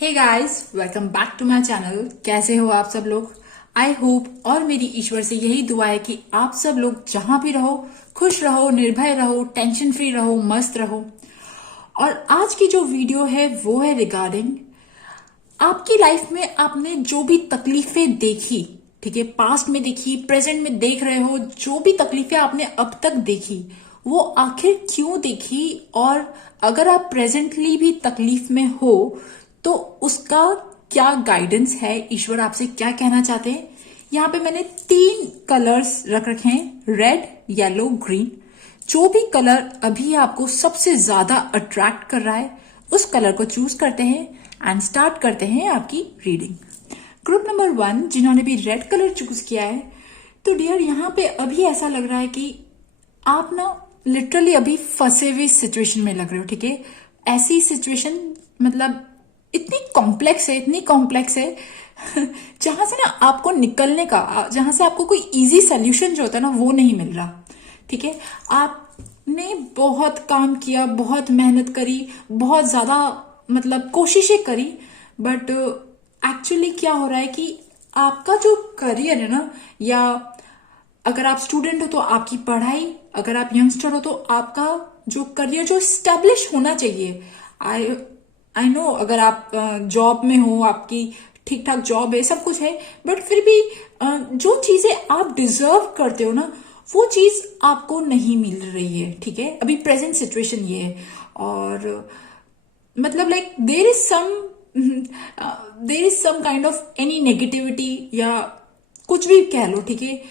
Hey guys, welcome back to my channel. कैसे हो आप सब लोग? आई होप और मेरी ईश्वर से यही दुआ है कि आप सब लोग जहां भी रहो खुश रहो, निर्भय रहो, टेंशन फ्री रहो, मस्त रहो। और आज की जो वीडियो है वो है रिगार्डिंग आपकी लाइफ में आपने जो भी तकलीफें देखी, ठीक है, पास्ट में देखी, प्रेजेंट में देख रहे हो, जो भी तकलीफें आपने अब तक देखी वो आखिर क्यों देखी, और अगर आप प्रेजेंटली भी तकलीफ में हो तो उसका क्या गाइडेंस है, ईश्वर आपसे क्या कहना चाहते हैं। यहाँ पे मैंने 3 कलर्स रख रखे हैं, रेड, येलो, ग्रीन। जो भी कलर अभी आपको सबसे ज्यादा अट्रैक्ट कर रहा है उस कलर को चूज करते हैं एंड स्टार्ट करते हैं आपकी रीडिंग। ग्रुप नंबर 1 जिन्होंने भी रेड कलर चूज किया है, तो डियर यहाँ पे अभी ऐसा लग रहा है कि आप ना लिटरली अभी फंसे हुए सिचुएशन में लग रहे हो, ठीक है। ऐसी सिचुएशन मतलब इतनी कॉम्प्लेक्स है, इतनी कॉम्प्लेक्स है जहां से ना आपको निकलने का, जहां से आपको कोई इजी सोल्यूशन जो होता है ना वो नहीं मिल रहा, ठीक है। आपने बहुत काम किया, बहुत मेहनत करी, बहुत ज्यादा मतलब कोशिशें करी, बट एक्चुअली क्या हो रहा है कि आपका जो करियर है ना, या अगर आप स्टूडेंट हो तो आपकी पढ़ाई, अगर आप यंगस्टर हो तो आपका जो करियर जो स्टैब्लिश होना चाहिए, आई नो अगर आप जॉब में हो, आपकी ठीक ठाक जॉब है, सब कुछ है, बट फिर भी जो चीजें आप डिजर्व करते हो ना वो चीज आपको नहीं मिल रही है, ठीक है। अभी प्रेजेंट सिचुएशन ये है, और मतलब like there is some kind of any negativity या कुछ भी कह लो, ठीक है।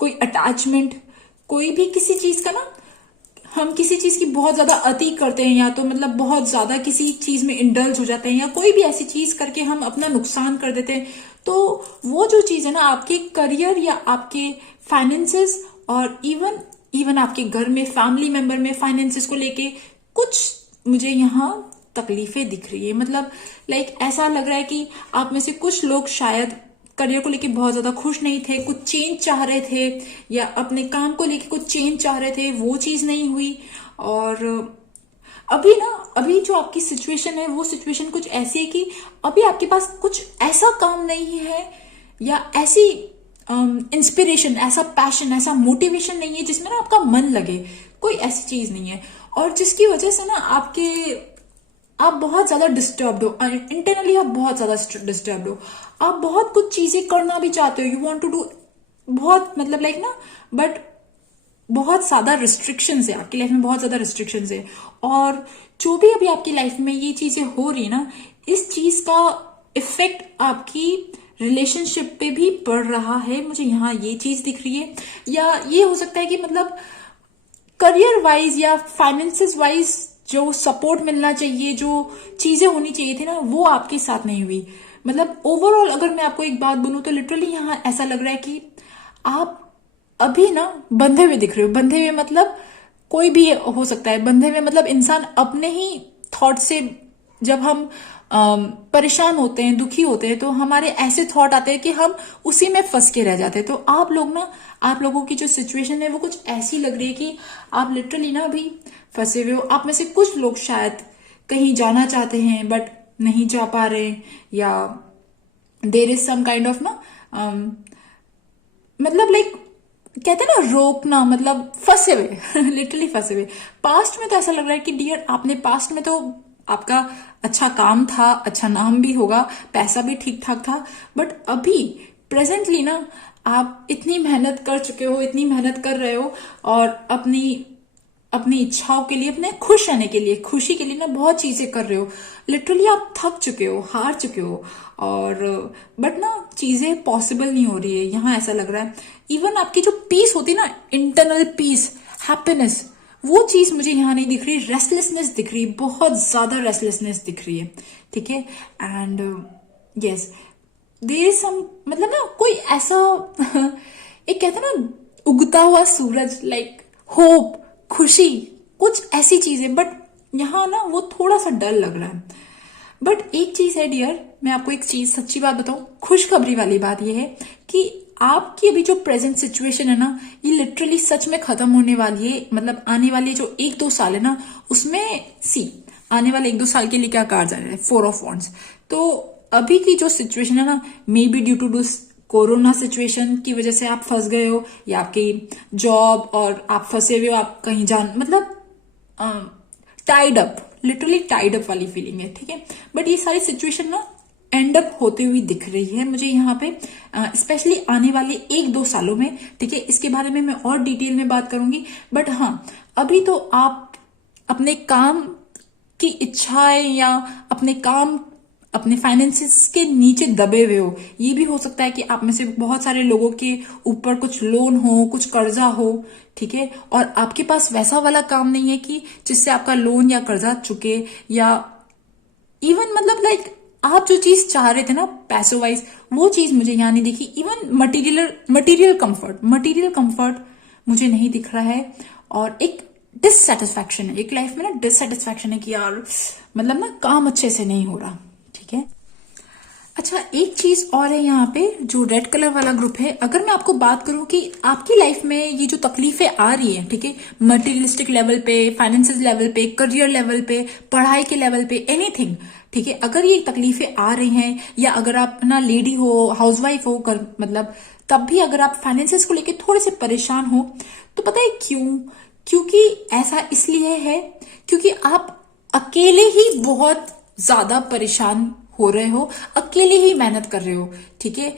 कोई अटैचमेंट, कोई भी किसी चीज का ना, हम किसी चीज की बहुत ज्यादा अति करते हैं, या तो मतलब बहुत ज्यादा किसी चीज में इंडल्ज हो जाते हैं, या कोई भी ऐसी चीज करके हम अपना नुकसान कर देते हैं, तो वो जो चीज है ना आपके करियर या आपके फाइनेंसेस, और इवन आपके घर में फैमिली मेंबर में फाइनेंसेस को लेके कुछ मुझे यहाँ तकलीफें दिख रही है। मतलब लाइक ऐसा लग रहा है कि आप में से कुछ लोग शायद करियर को लेके बहुत ज्यादा खुश नहीं थे, कुछ चेंज चाह रहे थे, या अपने काम को लेके कुछ चेंज चाह रहे थे, वो चीज नहीं हुई। और अभी जो आपकी सिचुएशन है वो सिचुएशन कुछ ऐसी है कि अभी आपके पास कुछ ऐसा काम नहीं है, या ऐसी इंस्पिरेशन, ऐसा पैशन, ऐसा मोटिवेशन नहीं है जिसमें ना आपका मन लगे, कोई ऐसी चीज नहीं है, और जिसकी वजह से ना आप बहुत ज्यादा डिस्टर्ब्ड हो, इंटरनली आप बहुत ज्यादा डिस्टर्ब्ड हो, आप बहुत कुछ चीजें करना भी चाहते हो, यू वांट टू डू बहुत, मतलब लाइक ना, बट बहुत ज्यादा रिस्ट्रिक्शंस है आपकी लाइफ में, बहुत ज्यादा रिस्ट्रिक्शंस है। और जो भी अभी आपकी लाइफ में ये चीजें हो रही है ना, इस चीज का इफेक्ट आपकी रिलेशनशिप पे भी पड़ रहा है, मुझे यहाँ ये चीज दिख रही है। या ये हो सकता है कि मतलब करियर वाइज या फाइनेंसेस वाइज जो सपोर्ट मिलना चाहिए, जो चीजें होनी चाहिए थी ना, वो आपके साथ नहीं हुई। मतलब ओवरऑल अगर मैं आपको एक बात बोलूं तो लिटरली यहाँ ऐसा लग रहा है कि आप अभी ना बंधे हुए दिख रहे हो। बंधे हुए मतलब कोई भी हो सकता है, बंधे हुए मतलब इंसान अपने ही थॉट से, जब हम परेशान होते हैं, दुखी होते हैं, तो हमारे ऐसे थॉट आते हैं कि हम उसी में फंस के रह जाते हैं। तो आप लोगों की जो सिचुएशन है वो कुछ ऐसी लग रही है कि आप लिटरली ना अभी फंसे हुए हो। आप में से कुछ लोग शायद कहीं जाना चाहते हैं बट नहीं जा पा रहे, या there is some kind of ना मतलब लाइक कहते हैं ना रोकना, मतलब फंसे हुए लिटरली फंसे हुए। पास्ट में तो ऐसा लग रहा है कि डियर आपने पास्ट में तो आपका अच्छा काम था, अच्छा नाम भी होगा, पैसा भी ठीक ठाक था, बट अभी प्रेजेंटली ना आप इतनी मेहनत कर चुके हो, इतनी मेहनत कर रहे हो, और अपनी इच्छाओं के लिए, अपने खुश रहने के लिए, खुशी के लिए ना बहुत चीजें कर रहे हो। लिटरली आप थक चुके हो, हार चुके हो, और बट ना चीजें पॉसिबल नहीं हो रही है। यहाँ ऐसा लग रहा है इवन आपकी जो पीस होती है ना, इंटरनल पीस, हैप्पीनेस, वो चीज मुझे यहाँ नहीं दिख रही। रेस्टलेसनेस दिख रही है, बहुत ज्यादा रेस्टलेसनेस दिख रही है, ठीक है। And yes, there is some, मतलब ना कोई ऐसा एक कहते हैं ना उगता हुआ सूरज, लाइक होप, खुशी, कुछ ऐसी चीज है, बट यहाँ ना वो थोड़ा सा डर लग रहा है। बट एक चीज है डियर, मैं आपको एक चीज सच्ची बात बताऊं, खुशखबरी वाली बात ये है कि आपकी अभी जो प्रेजेंट सिचुएशन है ना, ये लिटरली सच में खत्म होने वाली है। मतलब आने वाले जो 1-2 साल है ना, उसमें आने वाले 1-2 साल के लिए क्या कार्ड आ रहा है, 4 ऑफ वॉन्ड्स। तो अभी की जो सिचुएशन है ना, maybe due to corona situation की वजह से आप फंस गए हो, या आपकी जॉब और आप फंसे हुए हो, आप कहीं मतलब tied up, literally tied up वाली फीलिंग है, ठीक है। बट ये सारी सिचुएशन ना एंड अप होते हुए दिख रही है मुझे यहाँ पे, स्पेशली आने वाले 1-2 सालों में, ठीक है। इसके बारे में मैं और डिटेल में बात करूंगी। बट हाँ, अभी तो आप अपने काम की इच्छाएं या अपने फाइनेंसेस के नीचे दबे हुए हो। ये भी हो सकता है कि आप में से बहुत सारे लोगों के ऊपर कुछ लोन हो, कुछ कर्जा हो, ठीक है, और आपके पास वैसा वाला काम नहीं है कि जिससे आपका लोन या कर्जा चुके, या इवन आप जो चीज चाह रहे थे ना पैसों वाइज, वो चीज मुझे यहाँ नहीं दिखी। इवन मटीरियल कंफर्ट मुझे नहीं दिख रहा है। और एक डिससेटिस्फैक्शन है, एक लाइफ में ना डिससेटिस्फैक्शन है कि यार ना काम अच्छे से नहीं हो रहा, ठीक है। अच्छा, एक चीज और है यहाँ पे, जो रेड कलर वाला ग्रुप है। अगर मैं आपको बात करूं कि आपकी लाइफ में ये जो तकलीफें आ रही है, ठीक है, मटेरियलिस्टिक लेवल पे, फाइनेंशियल लेवल पे, करियर लेवल पे, पढ़ाई के लेवल पे, एनीथिंग, ठीक है, अगर ये तकलीफें आ रही हैं, या अगर आप ना लेडी हो, हाउसवाइफ हो, तब भी अगर आप फाइनेंसिस को लेके थोड़े से परेशान हो, तो पता है क्यों? क्योंकि ऐसा इसलिए है क्योंकि आप अकेले ही बहुत ज्यादा परेशान हो रहे हो, अकेले ही मेहनत कर रहे हो, ठीक है।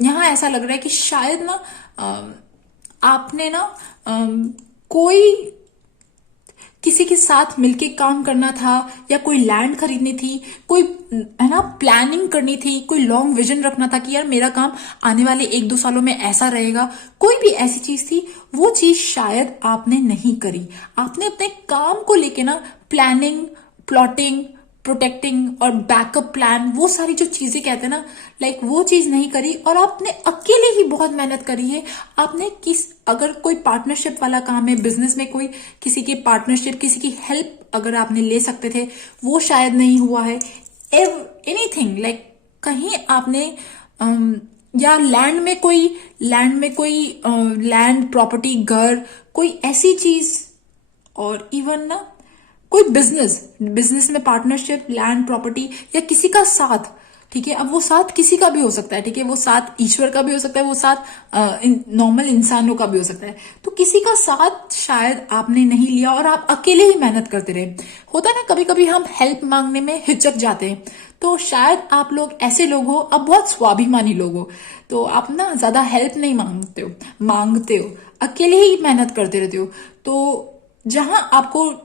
यहां ऐसा लग रहा है कि शायद ना आपने ना कोई किसी के साथ मिलके काम करना था, या कोई लैंड खरीदनी थी, कोई है ना प्लानिंग करनी थी, कोई लॉन्ग विजन रखना था कि यार मेरा काम आने वाले 1-2 सालों में ऐसा रहेगा, कोई भी ऐसी चीज थी, वो चीज शायद आपने नहीं करी। आपने अपने काम को लेके ना प्लानिंग, प्लॉटिंग, प्रोटेक्टिंग और बैकअप प्लान, वो सारी जो चीजें कहते हैं ना, वो चीज नहीं करी, और आपने अकेले ही बहुत मेहनत करी है। आपने अगर कोई पार्टनरशिप वाला काम है, बिजनेस में कोई किसी की पार्टनरशिप, किसी की हेल्प अगर आपने ले सकते थे, वो शायद नहीं हुआ है। एनीथिंग कहीं आपने या लैंड प्रॉपर्टी, घर, कोई ऐसी चीज, और इवन ना कोई बिजनेस में पार्टनरशिप, लैंड प्रॉपर्टी, या किसी का साथ, ठीक है। अब वो साथ किसी का भी हो सकता है, ठीक है, वो साथ ईश्वर का भी हो सकता है, वो साथ नॉर्मल इंसानों का भी हो सकता है। तो किसी का साथ शायद आपने नहीं लिया और आप अकेले ही मेहनत करते रहे। होता है ना, कभी कभी हम हेल्प मांगने में हिचक जाते हैं। तो शायद आप लोग ऐसे लोग हो, आप बहुत स्वाभिमानी लोग हो, तो आप ना ज्यादा हेल्प नहीं मांगते हो, अकेले ही मेहनत करते रहते हो। तो जहां आपको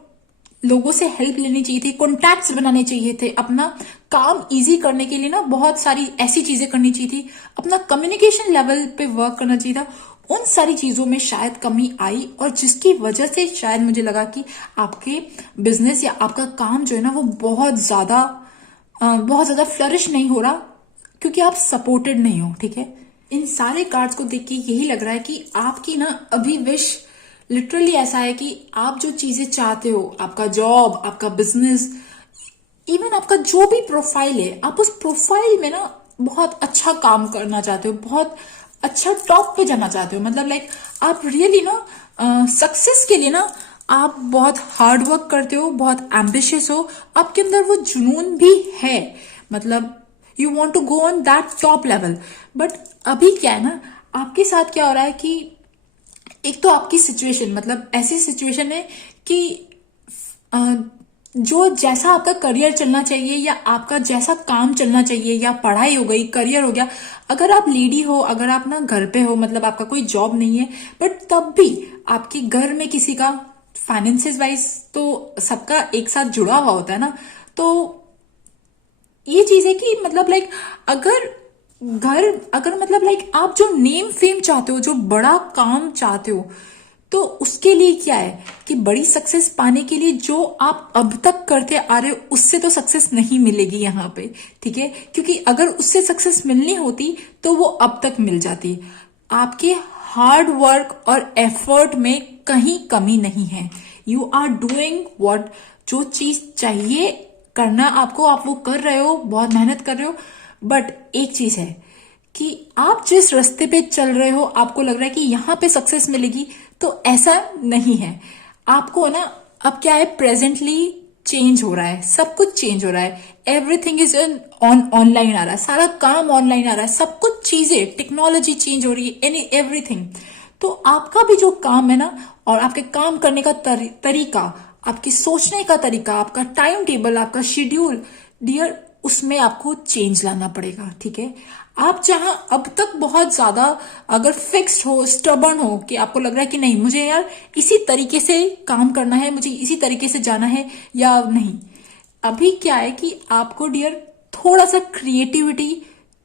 लोगों से हेल्प लेनी चाहिए थी, कॉन्टैक्ट्स बनाने चाहिए थे, अपना काम इजी करने के लिए ना बहुत सारी ऐसी चीजें करनी चाहिए थी, अपना कम्युनिकेशन लेवल पे वर्क करना चाहिए था, उन सारी चीजों में शायद कमी आई, और जिसकी वजह से शायद मुझे लगा कि आपके बिजनेस या आपका काम जो है ना, वो बहुत ज्यादा फ्लरिश नहीं हो रहा, क्योंकि आप सपोर्टेड नहीं हो, ठीक है। इन सारे कार्ड्स को देख के यही लग रहा है कि आपकी ना अभी विश लिटरली ऐसा है कि आप जो चीजें चाहते हो, आपका जॉब, आपका बिजनेस, इवन आपका जो भी प्रोफाइल है, आप उस प्रोफाइल में ना बहुत अच्छा काम करना चाहते हो, बहुत अच्छा टॉप पे जाना चाहते हो। आप रियली ना सक्सेस के लिए ना आप बहुत हार्ड वर्क करते हो, बहुत एम्बिशियस हो, आपके अंदर वो जुनून भी है, you want to go on that top level. But अभी क्या है ना, आपके साथ क्या हो रहा है कि एक तो आपकी सिचुएशन ऐसी सिचुएशन है कि जो जैसा आपका करियर चलना चाहिए, या आपका जैसा काम चलना चाहिए, या पढ़ाई हो गई, करियर हो गया, अगर आप लेडी हो, अगर आप ना घर पे हो, आपका कोई जॉब नहीं है, बट तब भी आपके घर में किसी का फाइनेंसिस वाइज तो सबका एक साथ जुड़ा हुआ होता है ना। तो ये चीज है कि अगर आप जो नेम फेम चाहते हो, जो बड़ा काम चाहते हो, तो उसके लिए क्या है कि बड़ी सक्सेस पाने के लिए जो आप अब तक करते आ रहे हो, उससे तो सक्सेस नहीं मिलेगी यहाँ पे, ठीक है। क्योंकि अगर उससे सक्सेस मिलनी होती तो वो अब तक मिल जाती। आपके हार्ड वर्क और एफर्ट में कहीं कमी नहीं है। यू आर डूइंग व्हाट, जो चीज चाहिए करना आपको, आप वो कर रहे हो, बहुत मेहनत कर रहे हो। बट एक चीज है कि आप जिस रास्ते पे चल रहे हो, आपको लग रहा है कि यहां पे सक्सेस मिलेगी, तो ऐसा नहीं है। आपको ना अब क्या है, प्रेजेंटली चेंज हो रहा है, सब कुछ चेंज हो रहा है, एवरीथिंग इज ऑनलाइन आ रहा है, सारा काम ऑनलाइन आ रहा है, सब कुछ चीजें, टेक्नोलॉजी चेंज हो रही है, एनी एवरीथिंग। तो आपका भी जो काम है ना, और आपके काम करने का तरीका, आपकी सोचने का तरीका, आपका टाइम टेबल, आपका शेड्यूल, डियर, उसमें आपको चेंज लाना पड़ेगा। ठीक है, आप जहां अब तक बहुत ज्यादा अगर फिक्स्ड हो, स्टबर्न हो, कि आपको लग रहा है कि नहीं मुझे यार इसी तरीके से काम करना है, मुझे इसी तरीके से जाना है, या नहीं, अभी क्या है कि आपको डियर थोड़ा सा क्रिएटिविटी,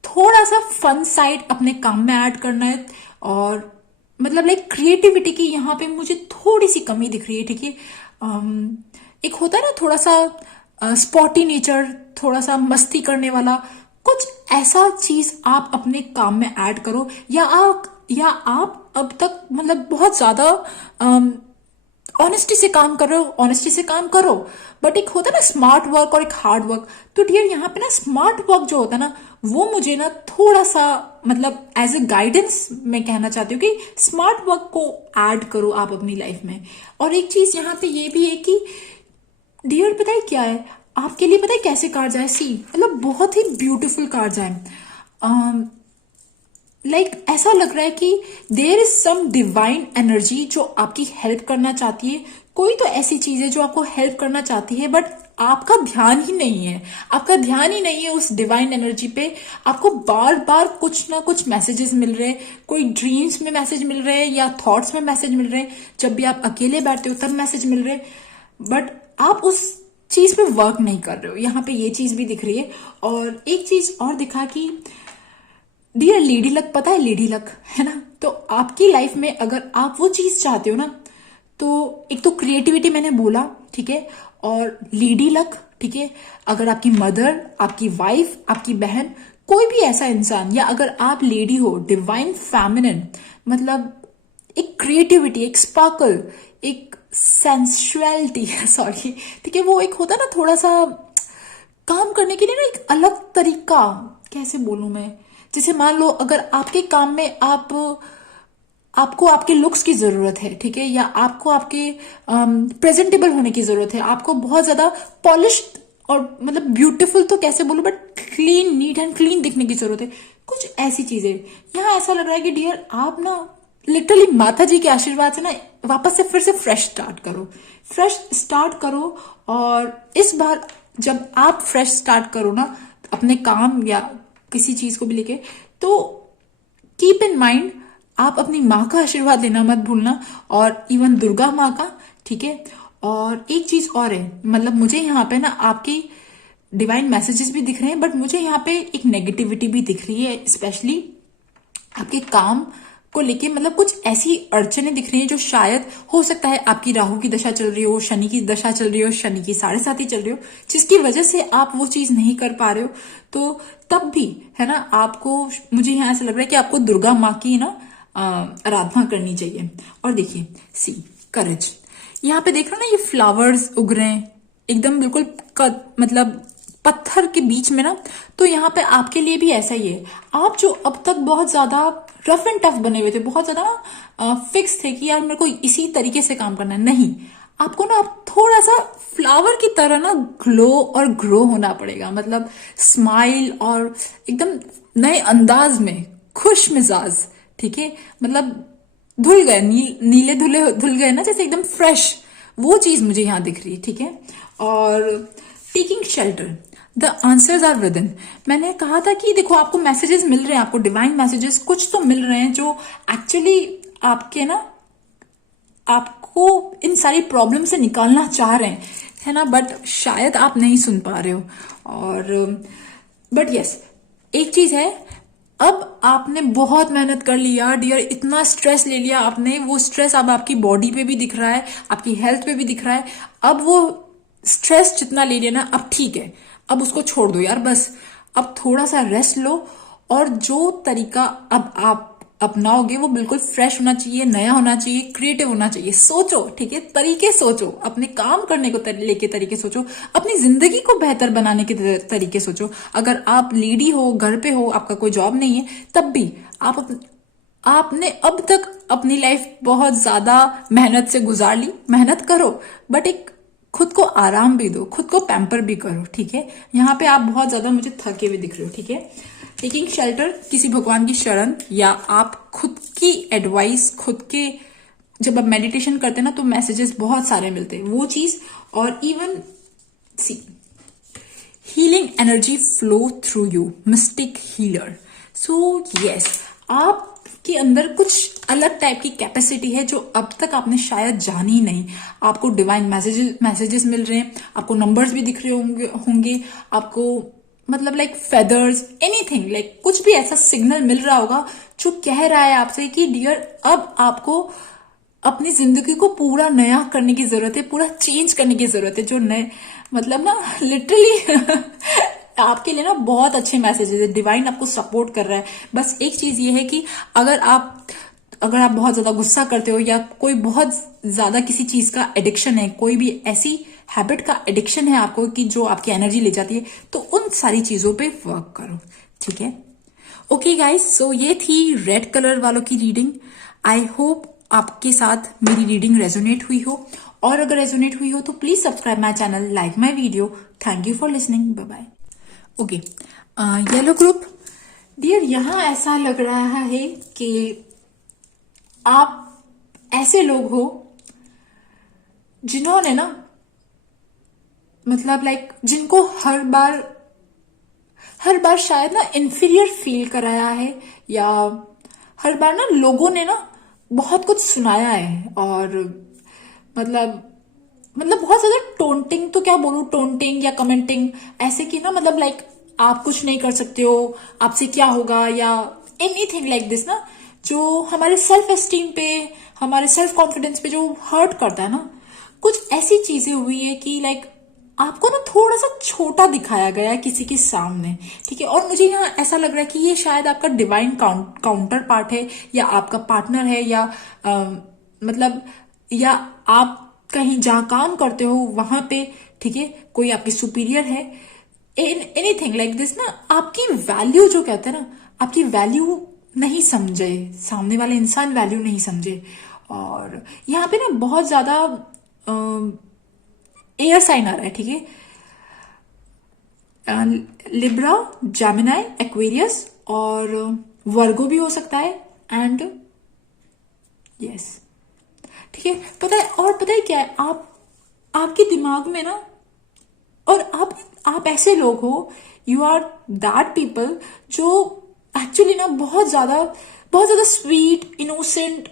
थोड़ा सा फन साइड अपने काम में ऐड करना है। और मतलब लाइक क्रिएटिविटी की यहाँ पे मुझे थोड़ी सी कमी दिख रही है। ठीक है, एक होता है ना थोड़ा सा स्पॉटी नेचर, थोड़ा सा मस्ती करने वाला, कुछ ऐसा चीज आप अपने काम में ऐड करो। या आप अब तक मतलब बहुत ज्यादा ऑनेस्टी से काम कर रहे हो, ऑनेस्टी से काम करो, बट एक होता है ना स्मार्ट वर्क और एक हार्ड वर्क। तो डियर यहाँ पे ना स्मार्ट वर्क जो होता है ना, वो मुझे ना थोड़ा सा मतलब एज ए गाइडेंस मैं कहना चाहती हूँ कि स्मार्ट वर्क को ऐड करो आप अपनी लाइफ में। और एक चीज यहाँ पे ये भी है कि डियर पता है क्या है, आपके लिए पता है कैसे कार्ड आए, सी मतलब बहुत ही ब्यूटीफुल कार्ड आए। लाइक ऐसा लग रहा है कि there is some divine energy जो आपकी हेल्प करना चाहती है। कोई तो ऐसी चीज है जो आपको हेल्प करना चाहती है, बट आपका ध्यान ही नहीं है, आपका ध्यान ही नहीं है उस डिवाइन एनर्जी पे। आपको बार बार कुछ ना कुछ मैसेजेस मिल रहे हैं, कोई ड्रीम्स में मैसेज मिल रहे हैं या थॉट्स में मैसेज मिल रहे हैं, जब भी आप अकेले बैठते हो तब मैसेज मिल रहे हैं, बट आप उस चीज पे वर्क नहीं कर रहे हो। यहाँ पे ये चीज भी दिख रही है। और एक चीज और दिखा कि डियर लेडी लक, पता है लेडी लक है ना, तो आपकी लाइफ में अगर आप वो चीज चाहते हो ना, तो एक तो क्रिएटिविटी मैंने बोला, ठीक है, और लेडी लक, ठीक है, अगर आपकी मदर, आपकी वाइफ, आपकी बहन, कोई भी ऐसा इंसान, या अगर आप लेडी हो, डिवाइन फेमिनिन, मतलब एक क्रिएटिविटी, एक स्पार्कल, एक सेंसुअलिटी सॉरी, ठीक है, वो एक होता है ना थोड़ा सा काम करने के लिए ना एक अलग तरीका, कैसे बोलूं मैं, जैसे मान लो अगर आपके काम में आपको आपके लुक्स की जरूरत है, ठीक है, या आपको आपके प्रेजेंटेबल होने की जरूरत है, आपको बहुत ज्यादा पॉलिश्ड और मतलब ब्यूटीफुल तो कैसे बोलूं, but clean, neat and clean दिखने की जरूरत है, कुछ ऐसी चीजें। यहाँ ऐसा लग रहा है कि डियर आप ना लिटरली माता जी के आशीर्वाद से ना वापस से फिर से फ्रेश स्टार्ट करो, फ्रेश स्टार्ट करो। और इस बार जब आप फ्रेश स्टार्ट करो ना अपने काम या किसी चीज को भी लेके, तो कीप इन माइंड आप अपनी माँ का आशीर्वाद लेना मत भूलना, और इवन दुर्गा माँ का, ठीक है। और एक चीज और है, मतलब मुझे यहाँ पे ना आपकी डिवाइन मैसेजेस भी दिख रहे हैं, बट मुझे यहाँ पे एक नेगेटिविटी भी दिख रही है, स्पेशली आपके काम को लेके, मतलब कुछ ऐसी अड़चने दिख रही हैं जो शायद हो सकता है आपकी राहु की दशा चल रही हो, शनि की दशा चल रही हो, शनि की 7.5 चल रही हो, जिसकी वजह से आप वो चीज नहीं कर पा रहे हो। तो तब भी है ना, आपको, मुझे यहाँ ऐसा लग रहा है कि आपको दुर्गा माँ की ना आराधना करनी चाहिए। और देखिए सी करेज, यहाँ पे देख रहे हो ना, ये फ्लावर्स उग रहे हैं एकदम बिल्कुल मतलब पत्थर के बीच में ना, तो यहाँ पे आपके लिए भी ऐसा ही है। आप जो अब तक बहुत ज्यादा रफ एंड टफ बने हुए थे, बहुत ज्यादा ना फिक्स थे कि यार मेरे को इसी तरीके से काम करना है, नहीं, आपको ना आप थोड़ा सा फ्लावर की तरह ना ग्लो और ग्रो होना पड़ेगा, मतलब स्माइल और एकदम नए अंदाज में, खुश मिजाज, ठीक है, मतलब धुल गए, नीले धुल गए ना, जैसे एकदम फ्रेश, वो चीज मुझे यहाँ दिख रही है, ठीक है। और taking shelter, the answers are within. मैंने कहा था कि देखो आपको मैसेजेस मिल रहे हैं, आपको डिवाइन मैसेजेस कुछ तो मिल रहे हैं जो एक्चुअली आपके ना, आपको इन सारी प्रॉब्लम से निकालना चाह रहे हैं, है ना, बट शायद आप नहीं सुन पा रहे हो। और बट यस, एक चीज है, अब आपने बहुत मेहनत कर ली यार डियर, इतना स्ट्रेस ले लिया आपने, वो स्ट्रेस अब आपकी बॉडी पे भी दिख रहा है, आपकी हेल्थ पे भी दिख रहा है। अब वो स्ट्रेस जितना ले लिया ना, अब ठीक है, अब उसको छोड़ दो यार, बस अब थोड़ा सा रेस्ट लो। और जो तरीका अब आप अपनाओगे वो बिल्कुल फ्रेश होना चाहिए, नया होना चाहिए, क्रिएटिव होना चाहिए। सोचो, ठीक है, तरीके सोचो, अपने काम करने को लेके तरीके सोचो, अपनी जिंदगी को बेहतर बनाने के तरीके सोचो। अगर आप लेडी हो, घर पे हो, आपका कोई जॉब नहीं है, तब भी आपने अब तक अपनी लाइफ बहुत ज्यादा मेहनत से गुजार ली, मेहनत करो, बट एक खुद को आराम भी दो, खुद को पैम्पर भी करो, ठीक है। यहाँ पे आप बहुत ज्यादा मुझे थके हुए दिख रहे हो, ठीक है। टेकिंग शेल्टर, किसी भगवान की शरण, या आप खुद की एडवाइस, खुद के, जब आप मेडिटेशन करते हैं ना तो मैसेजेस बहुत सारे मिलते हैं, वो चीज। और even see healing energy flow through you, mystic healer. So yes, आपके अंदर कुछ अलग टाइप की कैपेसिटी है जो अब तक आपने शायद जानी नहीं। आपको डिवाइन मैसेजेस मिल रहे हैं, आपको नंबर्स भी दिख रहे होंगे आपको, मतलब लाइक फेदर्स, एनीथिंग, लाइक कुछ भी ऐसा सिग्नल मिल रहा होगा जो कह रहा है आपसे कि डियर, अब आपको अपनी जिंदगी को पूरा नया करने की जरूरत है, पूरा चेंज करने की जरूरत है। जो नए, मतलब ना लिटरली आपके लिए ना बहुत अच्छे मैसेजेस है, डिवाइन आपको सपोर्ट कर रहा है। बस एक चीज ये है कि अगर आप बहुत ज्यादा गुस्सा करते हो, या कोई बहुत ज्यादा किसी चीज का एडिक्शन है, कोई भी ऐसी हैबिट का एडिक्शन है आपको कि जो आपकी एनर्जी ले जाती है, तो उन सारी चीजों पे वर्क करो, ठीक है। ओके गाइस, सो ये थी रेड कलर वालों की रीडिंग। आई होप आपके साथ मेरी रीडिंग रेजोनेट हुई हो, और अगर रेजोनेट हुई हो तो please subscribe my channel, like my video. Thank you for listening, bye bye. Okay, yellow group, dear, यहां ऐसा लग रहा है कि आप ऐसे लोग हो जिन्होंने ना, मतलब लाइक जिनको हर बार शायद ना इंफीरियर फील कराया है, या हर बार ना लोगों ने ना बहुत कुछ सुनाया है, और मतलब बहुत ज्यादा टोंटिंग, तो क्या बोलूं, टोंटिंग या कमेंटिंग ऐसे की ना, मतलब लाइक आप कुछ नहीं कर सकते हो, आपसे क्या होगा, या एनीथिंग लाइक दिस ना, जो हमारे सेल्फ एस्टीम पे, हमारे सेल्फ कॉन्फिडेंस पे जो हर्ट करता है ना। कुछ ऐसी चीजें हुई है कि लाइक आपको ना थोड़ा सा छोटा दिखाया गया है किसी के सामने, ठीक है। और मुझे यहाँ ऐसा लग रहा है कि ये शायद आपका डिवाइन काउंटर पार्ट है, या आपका पार्टनर है, या मतलब, या आप कहीं जहां काम करते हो वहां पे, ठीक है, कोई आपके सुपीरियर है, एनीथिंग लाइक दिस ना। आपकी वैल्यू, जो कहते हैं ना, आपकी वैल्यू नहीं समझे, सामने वाले इंसान वैल्यू नहीं समझे। और यहाँ पे ना बहुत ज्यादा एयर साइन आ रहा है, ठीक है। लिब्रा, जेमिनाई, एक्वेरियस और वर्गो भी हो सकता है, एंड यस, ठीक है। पता है क्या है, आपके दिमाग में ना, और आप ऐसे लोग हो, यू आर दैट पीपल जो एक्चुअली ना बहुत ज्यादा स्वीट, इनोसेंट,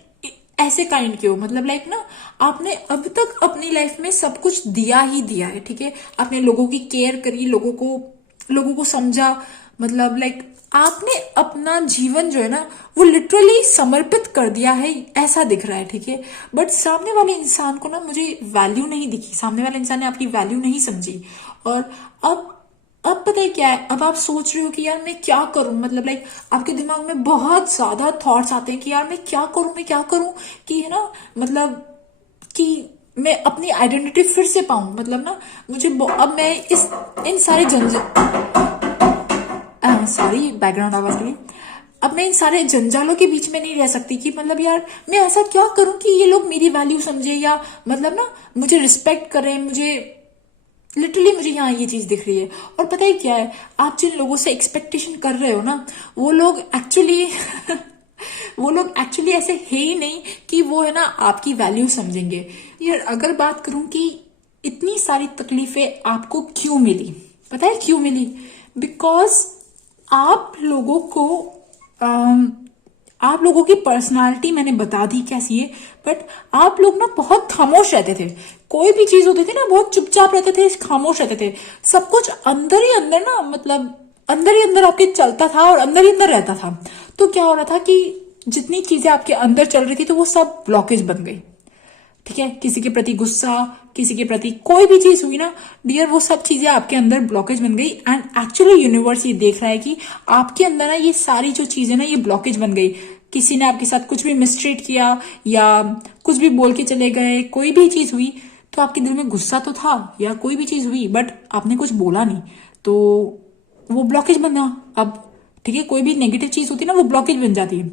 ऐसे काइंड के हो। मतलब लाइक ना, आपने अब तक अपनी लाइफ में सब कुछ दिया ही दिया है, ठीक है। आपने लोगों की केयर करी, लोगों को समझा, मतलब लाइक आपने अपना जीवन जो है ना वो लिटरली समर्पित कर दिया है, ऐसा दिख रहा है, ठीक है। बट सामने वाले इंसान को ना मुझे वैल्यू नहीं दिखी, सामने वाले इंसान ने आपकी वैल्यू नहीं समझी। और अब पता है क्या है, अब आप सोच रहे हो कि यार मैं क्या करूं, मतलब लाइक आपके दिमाग में बहुत ज्यादा थॉट्स आते हैं कि यार मैं क्या करूं कि, है ना, मतलब कि मैं अपनी आइडेंटिटी फिर से पाऊं। मतलब ना मुझे अब मैं इन सारे सॉरी बैकग्राउंड आवाज के लिए, अब मैं इन सारे जंजालों के बीच में नहीं रह सकती कि मतलब यार मैं ऐसा क्या करूं कि ये लोग मेरी वैल्यू समझे, या मतलब ना मुझे रिस्पेक्ट करें। मुझे यहाँ ये चीज दिख रही है। और पता है क्या है, आप जिन लोगों से एक्सपेक्टेशन कर रहे हो ना, वो लोग एक्चुअली ऐसे है ही नहीं कि वो, है ना, आपकी वैल्यू समझेंगे। यार अगर बात करूं कि इतनी सारी तकलीफें आपको क्यों मिली, पता है क्यों मिली? बिकॉज आप लोगों की पर्सनालिटी मैंने बता दी कैसी है, बट आप लोग ना बहुत खामोश रहते थे। कोई भी चीज होती थी ना, बहुत चुपचाप रहते थे, खामोश रहते थे। सब कुछ अंदर ही अंदर ना, मतलब अंदर ही अंदर आपके चलता था और अंदर ही अंदर रहता था। तो क्या हो रहा था कि जितनी चीजें आपके अंदर चल रही थी तो वो सब ब्लॉकेज बन गई, ठीक है। किसी के प्रति गुस्सा, किसी के प्रति कोई भी चीज हुई ना डियर, वो सब चीजें आपके अंदर ब्लॉकेज बन गई। एंड एक्चुअली यूनिवर्स ये देख रहा है कि आपके अंदर ना ये सारी जो चीजें ना ये ब्लॉकेज बन गई। किसी ने आपके साथ कुछ भी मिसट्रीट किया, या कुछ भी बोल के चले गए, कोई भी चीज हुई तो आपके दिल में गुस्सा तो था, या कोई भी चीज हुई बट आपने कुछ बोला नहीं, तो वो ब्लॉकेज बना अब, ठीक है। कोई भी नेगेटिव चीज होती है ना, वो ब्लॉकेज बन जाती है।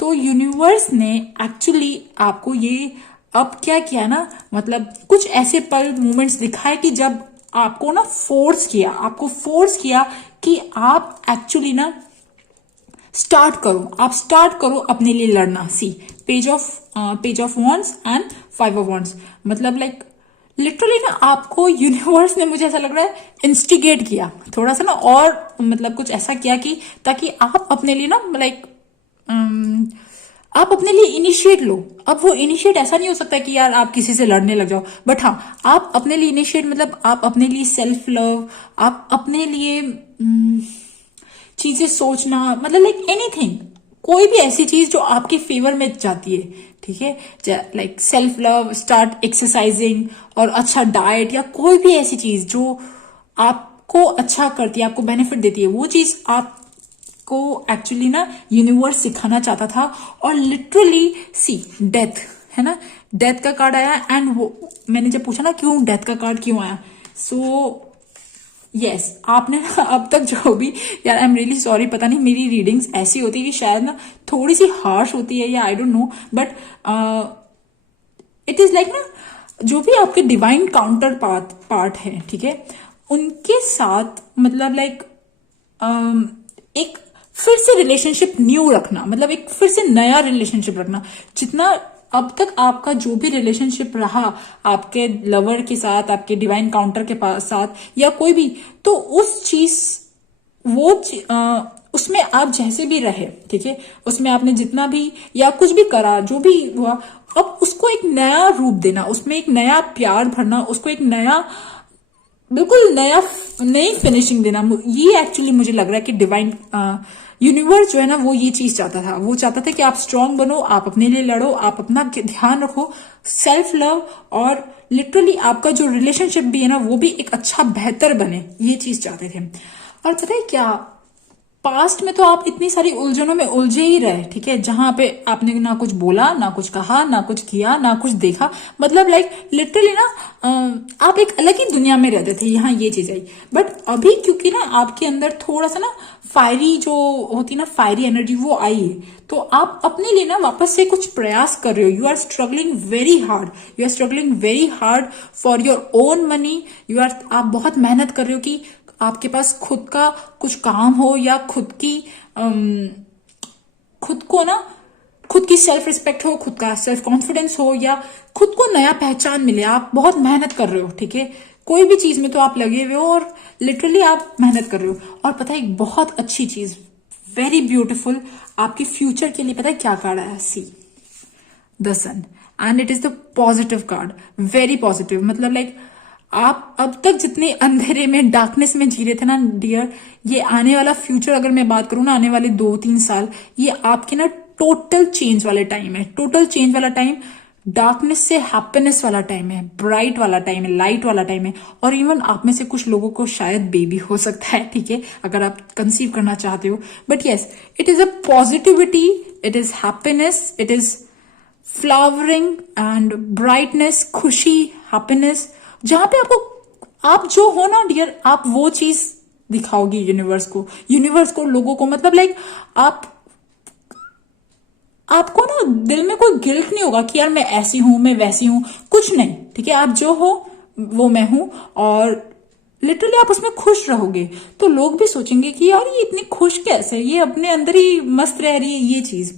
तो यूनिवर्स ने एक्चुअली आपको ये अब क्या किया ना, मतलब कुछ ऐसे पल मोमेंट्स दिखाए कि जब आपको ना फोर्स किया कि आप एक्चुअली ना स्टार्ट करो अपने लिए लड़ना। See page of wands and 5 of wands, मतलब लाइक लिटरली ना आपको यूनिवर्स ने, मुझे ऐसा लग रहा है, इंस्टिगेट किया थोड़ा सा ना, और मतलब कुछ ऐसा किया कि ताकि आप अपने लिए ना लाइक आप अपने लिए इनिशिएट लो। अब वो इनिशिएट ऐसा नहीं हो सकता कि यार आप किसी से लड़ने लग जाओ, बट हाँ आप अपने लिए इनिशिएट, मतलब आप अपने लिए सेल्फ लव, आप अपने लिए चीजें सोचना, मतलब लाइक एनीथिंग, कोई भी ऐसी चीज जो आपके फेवर में जाती है, ठीक है, like self love, start exercising और अच्छा डाइट, या कोई भी ऐसी चीज जो आपको अच्छा करती है, आपको बेनिफिट देती है, वो चीज आपको एक्चुअली ना यूनिवर्स सिखाना चाहता था। और लिटरली सी डेथ है ना, डेथ का कार्ड आया, एंड वो मैंने जब पूछा ना क्यों डेथ का कार्ड क्यों आया, सो यस आपने ना अब तक जो भी, यार आई एम रियली सॉरी, पता नहीं मेरी रीडिंग्स ऐसी होती है कि शायद ना थोड़ी सी हार्श होती है, या I don't know, but it is like ना जो भी आपके डिवाइन काउंटर पार्ट है, ठीक है, उनके साथ मतलब लाइक एक फिर से रिलेशनशिप न्यू रखना, मतलब एक फिर से नया रिलेशनशिप रखना। जितना अब तक आपका जो भी रिलेशनशिप रहा आपके लवर के साथ, आपके डिवाइन काउंटर के पास साथ, या कोई भी, तो उस चीज उसमें आप जैसे भी रहे, ठीक है, उसमें आपने जितना भी या कुछ भी करा, जो भी हुआ, अब उसको एक नया रूप देना, उसमें एक नया प्यार भरना, उसको एक नया, बिल्कुल नई फिनिशिंग देना। ये एक्चुअली मुझे लग रहा है कि डिवाइन यूनिवर्स जो है ना, वो ये चीज चाहता था। वो चाहता था कि आप स्ट्रांग बनो, आप अपने लिए लड़ो, आप अपना ध्यान रखो, सेल्फ लव, और लिटरली आपका जो रिलेशनशिप भी है ना, वो भी एक अच्छा बेहतर बने, ये चीज चाहते थे। और पता है क्या, पास्ट में तो आप इतनी सारी उलझनों में उलझे ही रहे, ठीक है, जहां पे आपने ना कुछ बोला, ना कुछ कहा, ना कुछ किया, ना कुछ देखा, मतलब लाइक लिटरली ना आप एक अलग ही दुनिया में रहते थे। यहाँ ये चीज आई, बट अभी क्योंकि ना आपके अंदर थोड़ा सा ना फायरी जो होती ना, फायरी एनर्जी वो आई है, तो आप अपने लिए ना वापस से कुछ प्रयास कर रहे हो। You are struggling very hard for your own money. आप बहुत मेहनत कर रहे हो कि आपके पास खुद का कुछ काम हो, या खुद की सेल्फ रिस्पेक्ट हो, खुद का सेल्फ कॉन्फिडेंस हो, या खुद को नया पहचान मिले। आप बहुत मेहनत कर रहे हो, ठीक है, कोई भी चीज में तो आप लगे हुए हो, और लिटरली आप मेहनत कर रहे हो। और पता है एक बहुत अच्छी चीज, वेरी ब्यूटिफुल, आपके फ्यूचर के लिए पता है क्या कार्ड आया, see the sun, and it is the positive card, very positive, मतलब लाइक आप अब तक जितने अंधेरे में, डार्कनेस में जी रहे थे ना डियर, ये आने वाला फ्यूचर, अगर मैं बात करूं ना, आने वाले 2-3 साल, ये आपके ना टोटल चेंज वाले टाइम है, टोटल चेंज वाला टाइम, डार्कनेस से हैप्पीनेस वाला टाइम है, ब्राइट वाला टाइम है, लाइट वाला टाइम है। और इवन आप में से कुछ लोगों को शायद बेबी हो सकता है, ठीक है, अगर आप कंसीव करना चाहते हो, but yes it is a positivity, it is happiness, it is flowering and brightness, खुशी, हैप्पीनेस, जहां पे आप जो हो ना डियर, आप वो चीज दिखाओगी यूनिवर्स को, लोगों को, मतलब लाइक आपको ना दिल में कोई गिल्ट नहीं होगा कि यार मैं ऐसी हूं, मैं वैसी हूं, कुछ नहीं, ठीक है, आप जो हो वो मैं हूं, और लिटरली आप उसमें खुश रहोगे, तो लोग भी सोचेंगे कि यार ये इतनी खुश कैसे, ये अपने अंदर ही मस्त रह रही है। ये चीज,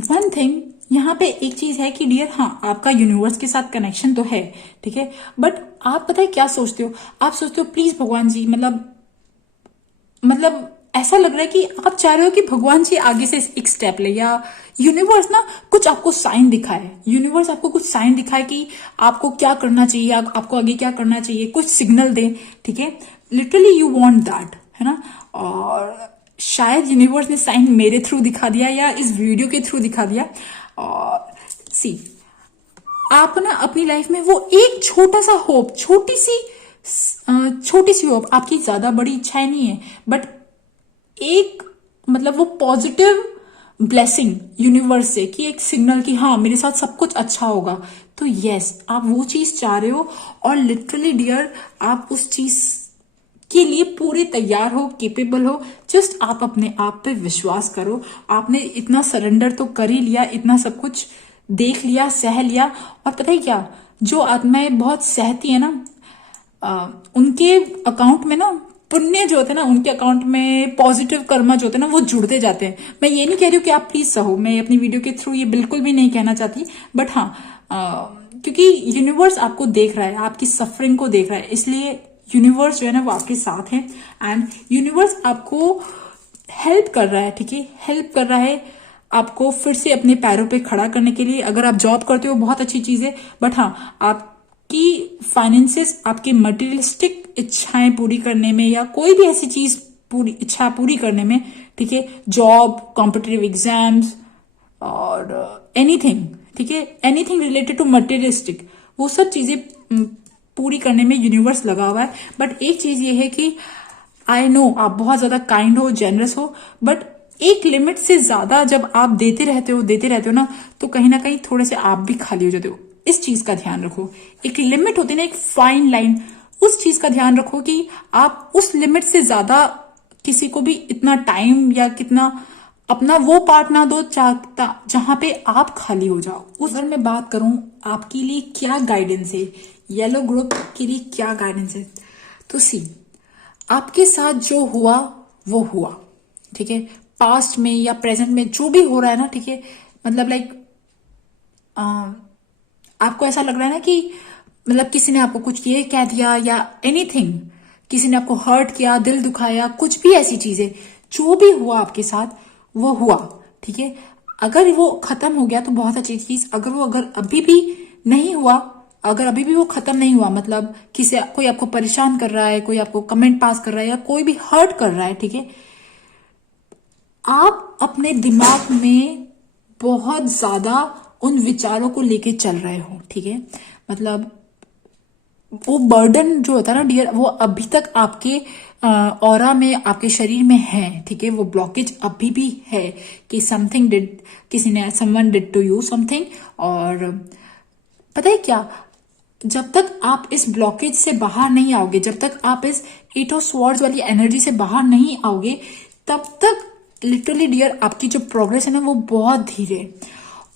वन थिंग यहाँ पे एक चीज है कि डियर, हाँ आपका यूनिवर्स के साथ कनेक्शन तो है, ठीक है, बट आप पता है क्या सोचते हो, आप सोचते हो प्लीज भगवान जी, मतलब ऐसा लग रहा है कि आप चाह रहे हो कि भगवान जी आगे से एक स्टेप ले, या यूनिवर्स ना कुछ आपको साइन दिखाए, यूनिवर्स आपको कुछ साइन दिखाए कि आपको क्या करना चाहिए, आपको आगे क्या करना चाहिए, कुछ सिग्नल दे, ठीक है, लिटरली यू वांट दैट, है ना। और शायद यूनिवर्स ने साइन मेरे थ्रू दिखा दिया, या इस वीडियो के थ्रू दिखा दिया। और सी आप ना अपनी लाइफ में वो एक छोटा सा होप, छोटी सी होप, आपकी ज्यादा बड़ी इच्छाएं नहीं है, बट एक मतलब वो पॉजिटिव ब्लेसिंग यूनिवर्स से, कि एक सिग्नल कि हाँ मेरे साथ सब कुछ अच्छा होगा, तो यस आप वो चीज चाह रहे हो, और लिटरली डियर आप उस चीज के लिए पूरे तैयार हो, केपेबल हो, जस्ट आप अपने आप पे विश्वास करो। आपने इतना सरेंडर तो कर ही लिया, इतना सब कुछ देख लिया, सह लिया। और पता है क्या, जो आत्माएं बहुत सहती है ना, उनके अकाउंट में ना पुण्य जो होते हैं ना, उनके अकाउंट में पॉजिटिव कर्मा जो होते हैं ना, वो जुड़ते जाते हैं। मैं ये नहीं कह रही हूँ कि आप प्लीज सहो, मैं अपनी वीडियो के थ्रू ये बिल्कुल भी नहीं कहना चाहती, बट हाँ, क्योंकि यूनिवर्स आपको देख रहा है, आपकी सफरिंग को देख रहा है, इसलिए यूनिवर्स जो है ना वो आपके साथ है। एंड यूनिवर्स आपको हेल्प कर रहा है, ठीक है, हेल्प कर रहा है आपको फिर से अपने पैरों पे खड़ा करने के लिए। अगर आप जॉब करते हो बहुत अच्छी चीज है, बट हाँ, आपकी फाइनेंसेस, आपकी मटेरियलिस्टिक इच्छाएं पूरी करने में या कोई भी ऐसी चीज पूरी इच्छा पूरी करने में, ठीक है, जॉब, कॉम्पिटिटिव एग्जाम्स और एनीथिंग, ठीक है, एनीथिंग रिलेटेड टू मटेरियलिस्टिक, वो सब चीजें पूरी करने में यूनिवर्स लगा हुआ है। बट एक चीज ये है कि आई नो आप बहुत ज्यादा काइंड हो, जेनरस हो, बट एक लिमिट से ज्यादा जब आप देते रहते हो ना, तो कहीं ना कहीं थोड़े से आप भी खाली हो जाते हो। इस चीज का ध्यान रखो। एक लिमिट होती है ना, एक फाइन लाइन, उस चीज का ध्यान रखो कि आप उस लिमिट से ज्यादा किसी को भी इतना टाइम या कितना अपना वो पार्ट ना दो चाहता जहां पे आप खाली हो जाओ। उस अगर मैं बात करूं आपके लिए क्या गाइडेंस है, येलो ग्रुप के लिए क्या गाइडेंस है, तो सी, आपके साथ जो हुआ वो हुआ, ठीक है, पास्ट में या प्रेजेंट में जो भी हो रहा है ना, ठीक है, मतलब लाइक आपको ऐसा लग रहा है ना कि मतलब किसी ने आपको कुछ ये कह दिया या एनीथिंग, किसी ने आपको हर्ट किया, दिल दुखाया, कुछ भी ऐसी चीजें, जो भी हुआ आपके साथ वो हुआ, ठीक है। अगर वो खत्म हो गया तो बहुत अच्छी चीज, अगर अभी भी नहीं हुआ, अगर अभी भी वो खत्म नहीं हुआ, मतलब किसी कोई आपको परेशान कर रहा है, कोई आपको कमेंट पास कर रहा है या कोई भी हर्ट कर रहा है, ठीक है, आप अपने दिमाग में बहुत ज्यादा उन विचारों को लेके चल रहे हो, ठीक है, मतलब वो बर्डन जो होता है ना डियर, वो अभी तक आपके ऑरा में, आपके शरीर में है, ठीक है, वो ब्लॉकेज अभी भी है कि समथिंग डिड, किसी ने, someone did to you something. और पता है क्या, जब तक आप इस ब्लॉकेज से बाहर नहीं आओगे, जब तक आप इस एट ऑफ स्वॉर्ड्स वाली एनर्जी से बाहर नहीं आओगे, तब तक लिटरली डियर आपकी जो प्रोग्रेस है ना वो बहुत धीरे,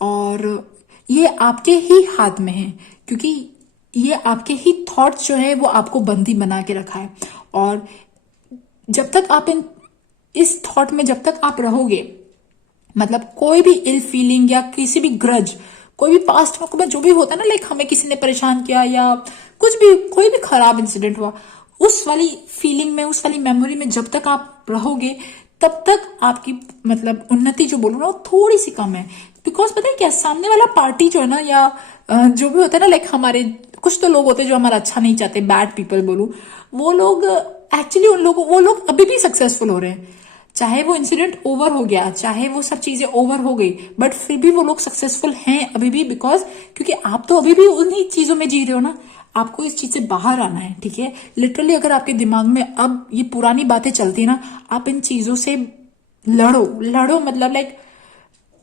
और ये आपके ही हाथ में है, क्योंकि ये आपके ही थॉट्स जो है वो आपको बंदी बना के रखा है। और जब तक आप इस थॉट में जब तक आप रहोगे, मतलब कोई भी इल फीलिंग या किसी भी ग्रज, कोई भी पास्ट में जो भी होता है ना, लाइक हमें किसी ने परेशान किया या कुछ भी, कोई भी खराब इंसिडेंट हुआ, उस वाली फीलिंग में, उस वाली मेमोरी में जब तक आप रहोगे, तब तक आपकी मतलब उन्नति जो बोलूँ ना वो थोड़ी सी कम है। बिकॉज पता है क्या, सामने वाला पार्टी जो है ना, या जो भी होता है ना, लाइक हमारे कुछ तो लोग होते हैं जो हमारा अच्छा नहीं चाहते, बैड पीपल बोलूं, वो लोग एक्चुअली वो लोग अभी भी सक्सेसफुल हो रहे हैं। चाहे वो इंसिडेंट ओवर हो गया, चाहे वो सब चीजें ओवर हो गई, बट फिर भी वो लोग सक्सेसफुल हैं अभी भी, बिकॉज क्योंकि आप तो अभी भी उन्हीं चीजों में जी रहे हो ना। आपको इस चीज से बाहर आना है, ठीक है। लिटरली अगर आपके दिमाग में अब ये पुरानी बातें चलती है ना, आप इन चीजों से लड़ो, मतलब लाइक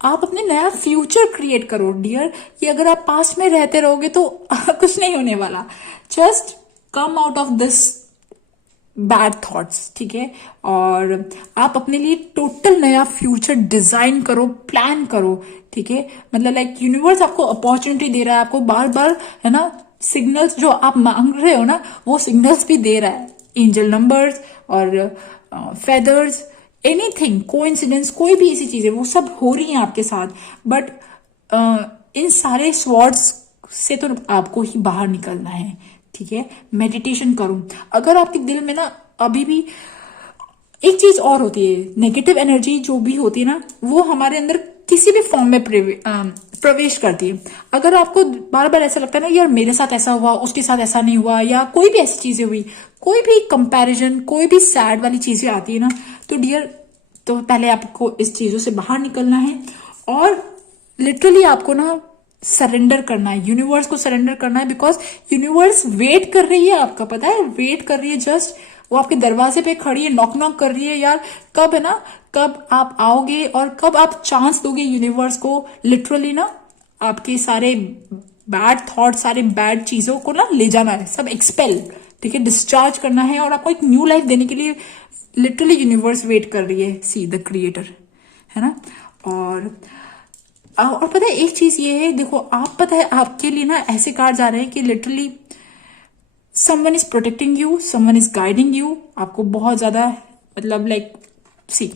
आप अपने नया फ्यूचर क्रिएट करो डियर। ये अगर आप पास्ट में रहते रहोगे तो कुछ नहीं होने वाला। Just come out of this bad thoughts, ठीक है, और आप अपने लिए टोटल नया फ्यूचर डिजाइन करो, प्लान करो, ठीक है। मतलब लाइक यूनिवर्स आपको अपॉर्चुनिटी दे रहा है, आपको बार बार, है ना, सिग्नल्स जो आप मांग रहे हो ना, वो सिग्नल्स भी दे रहा है। एंजल नंबर्स और फेदर्स, एनीथिंग, कोइंसिडेंस, कोई भी ऐसी चीजें वो सब हो रही हैं आपके साथ, बट इन सारे स्वॉर्ड्स से तो आपको ही बाहर निकलना है, ठीक है। मेडिटेशन करो। अगर आपके दिल में ना अभी भी एक चीज और होती है, नेगेटिव एनर्जी जो भी होती है ना, वो हमारे अंदर किसी भी फॉर्म में प्रवेश करती है। अगर आपको बार बार ऐसा लगता है ना, यार मेरे साथ ऐसा हुआ, उसके साथ ऐसा नहीं हुआ, या कोई भी ऐसी चीजें हुई, कोई भी कंपैरिजन, कोई भी सैड वाली चीजें आती है ना, तो डियर, तो पहले आपको इस चीजों से बाहर निकलना है और लिटरली आपको ना सरेंडर करना है, यूनिवर्स को सरेंडर करना है। बिकॉज यूनिवर्स वेट कर रही है आपका, पता है, वेट कर रही है, जस्ट वो आपके दरवाजे पे खड़ी है, नॉक नॉक कर रही है, यार कब, है ना, कब आप आओगे और कब आप चांस दोगे यूनिवर्स को लिटरली ना आपके सारे बैड थॉट, सारे बैड चीजों को ना ले जाना है, सब एक्सपेल, ठीक है, डिस्चार्ज करना है, और आपको एक न्यू लाइफ देने के लिए लिटरली यूनिवर्स वेट कर रही है। सी द क्रिएटर, है ना। और और पता है एक चीज ये है, देखो आप, पता है आपके लिए ना ऐसे कार्ड आ रहे हैं कि literally someone is protecting you, someone is guiding you. आपको बहुत ज्यादा मतलब like see